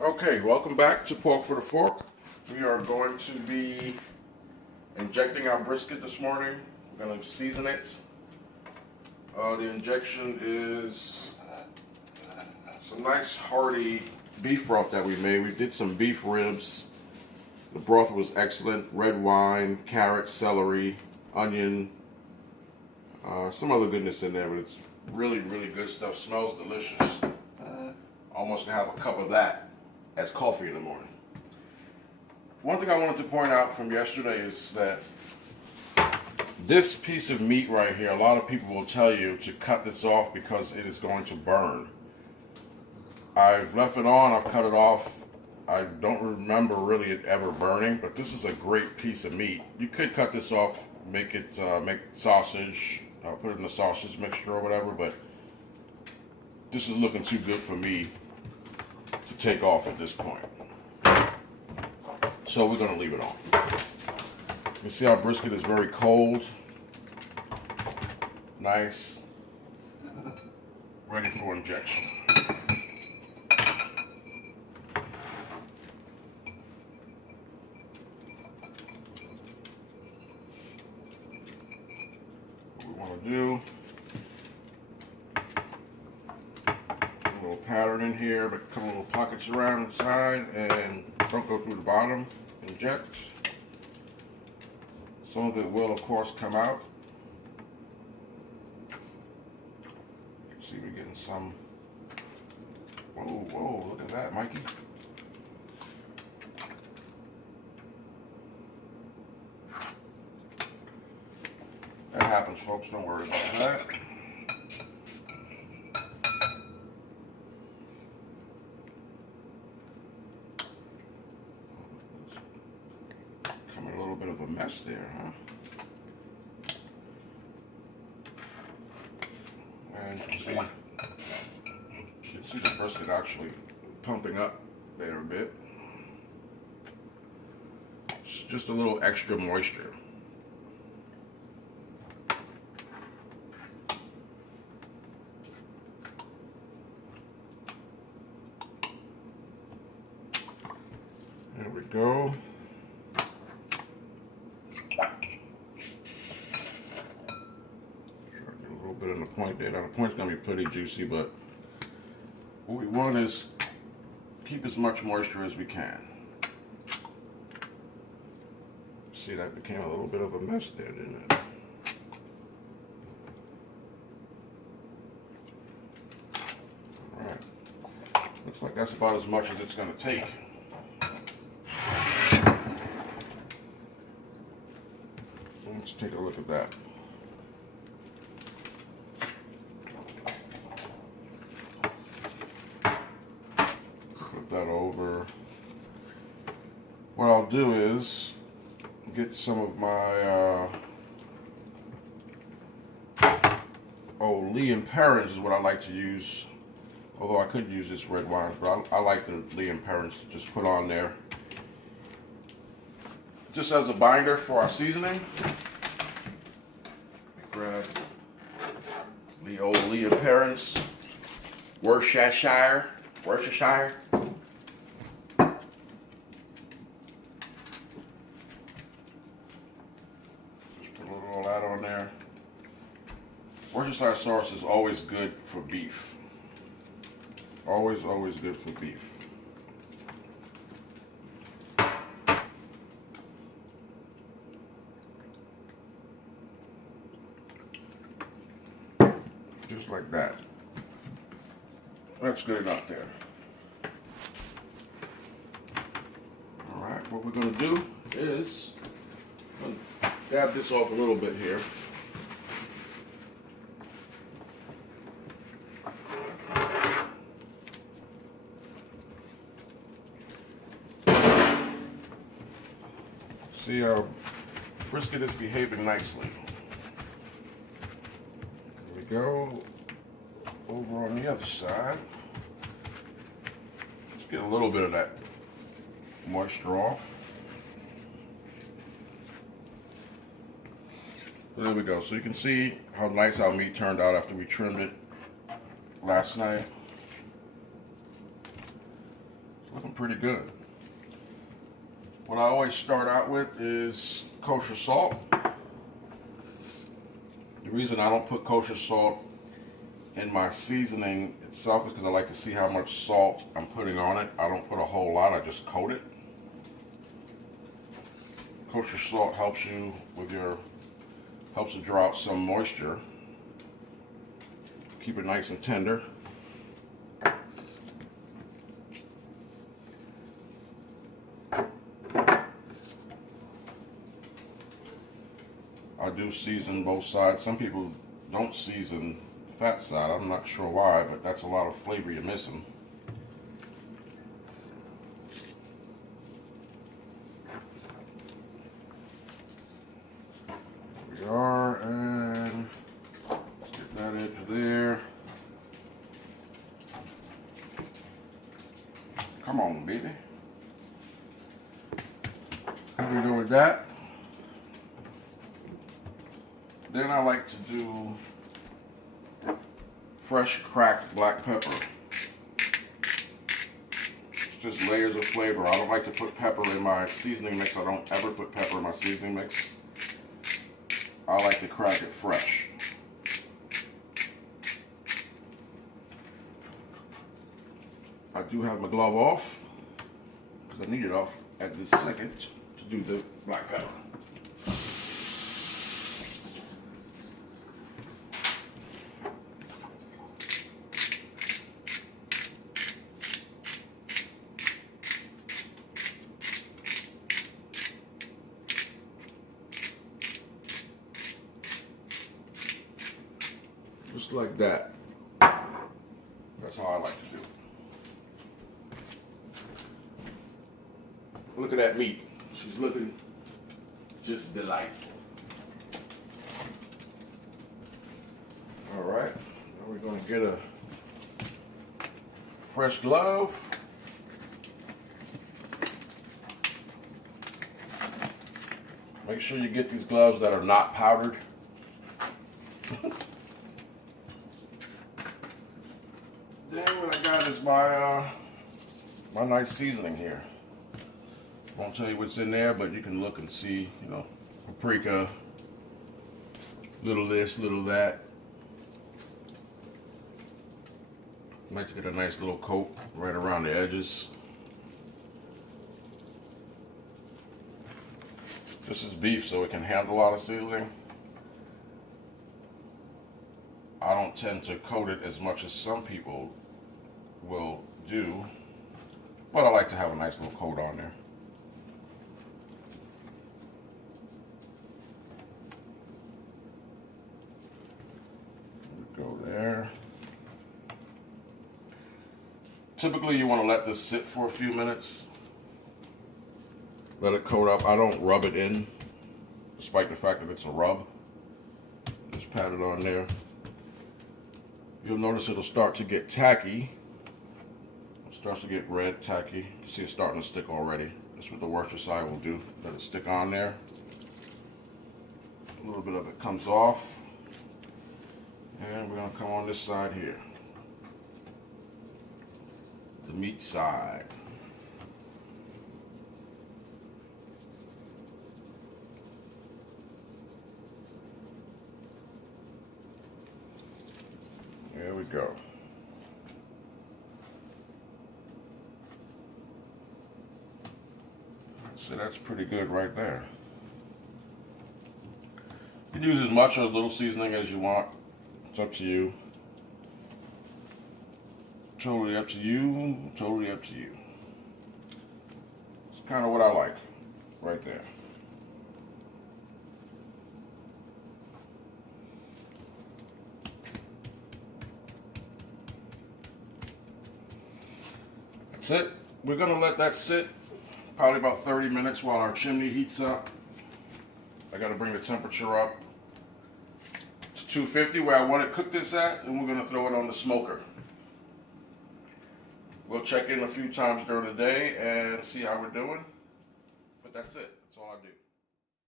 Okay, welcome back to Pork for the Fork. We are going to be injecting our brisket this morning. We're going to season it. The injection is some nice hearty beef broth that we made. We did some beef ribs. The broth was excellent. Red wine, carrot, celery, onion, some other goodness in there, but it's really, really good stuff. Smells delicious. Almost gonna have a cup of that as coffee in the morning. One thing I wanted to point out from yesterday is that this piece of meat right here, a lot of people will tell you to cut this off because it is going to burn. I've left it on, I've cut it off. I don't remember really it ever burning, but this is a great piece of meat. You could cut this off, make it make sausage, put it in the sausage mixture or whatever, but this is looking too good for me to take off at this point. So we're going to leave it on. You see our brisket is very cold, nice, ready for injection. What we want to do, a little pattern in here, but a couple little pockets around the side, and don't go through the bottom. Inject. Some of it will, of course, come out. You can see we're getting some. Whoa, whoa, look at that, Mikey. That happens, folks, don't worry about that. Coming a little bit of a mess there, huh? And you can see the brisket actually pumping up there a bit. It's just a little extra moisture. There we go. Bit in the point there. Now the point's gonna be pretty juicy, but what we want is keep as much moisture as we can. See, that became a little bit of a mess there, didn't it? All right. Looks like that's about as much as it's gonna take. Let's take a look at that. That over. What I'll do is get some of my Lee and Perrins is what I like to use, although I could use this red wine, but I like the Lee and Perrins to just put on there just as a binder for our seasoning. Grab the old Lee and Perrins, Worcestershire. All that on there. Worcestershire sauce is always good for beef. Always, always good for beef. Just like that. That's good enough there. All right, what we're going to do is dab this off a little bit here. See, our brisket is behaving nicely. There we go. Over on the other side. Let's get a little bit of that moisture off. There we go. So you can see how nice our meat turned out after we trimmed it last night. It's looking pretty good. What I always start out with is kosher salt. The reason I don't put kosher salt in my seasoning itself is because I like to see how much salt I'm putting on it. I don't put a whole lot, I just coat it. Kosher salt helps you with helps to draw out some moisture. Keep it nice and tender. I do season both sides. Some people don't season the fat side. I'm not sure why, but that's a lot of flavor you're missing. There we are, and let's get that into there. Come on, baby. Here we go with that. Then I like to do fresh cracked black pepper. It's just layers of flavor. I don't like to put pepper in my seasoning mix. I don't ever put pepper in my seasoning mix. I like to crack it fresh. I do have my glove off because I need it off at this second to do the black pepper. Just like that. That's how I like to do it. Look at that meat. She's looking just delightful. All right, now we're going to get a fresh glove. Make sure you get these gloves that are not powdered. Then what I got is my nice seasoning here. Won't tell you what's in there, but you can look and see, you know, paprika, little this, little that. I like to get a nice little coat right around the edges. This is beef, so it can handle a lot of seasoning. I don't tend to coat it as much as some people will do, but I like to have a nice little coat on there. Go there. Typically you want to let this sit for a few minutes. Let it coat up. I don't rub it in, despite the fact that it's a rub. Just pat it on there. You'll notice it'll start to get tacky. It starts to get red, tacky. You can see it's starting to stick already. That's what the Worcestershire will do. Let it stick on there. A little bit of it comes off. And we're going to come on this side here. The meat side. There we go. So that's pretty good right there. You can use as much or as little seasoning as you want. It's up to you. Totally up to you. Totally up to you. It's kind of what I like right there. That's it. We're going to let that sit probably about 30 minutes while our chimney heats up. I got to bring the temperature up to 250 where I want to cook this at, and we're going to throw it on the smoker. We'll check in a few times during the day and see how we're doing, but that's it. That's all I do.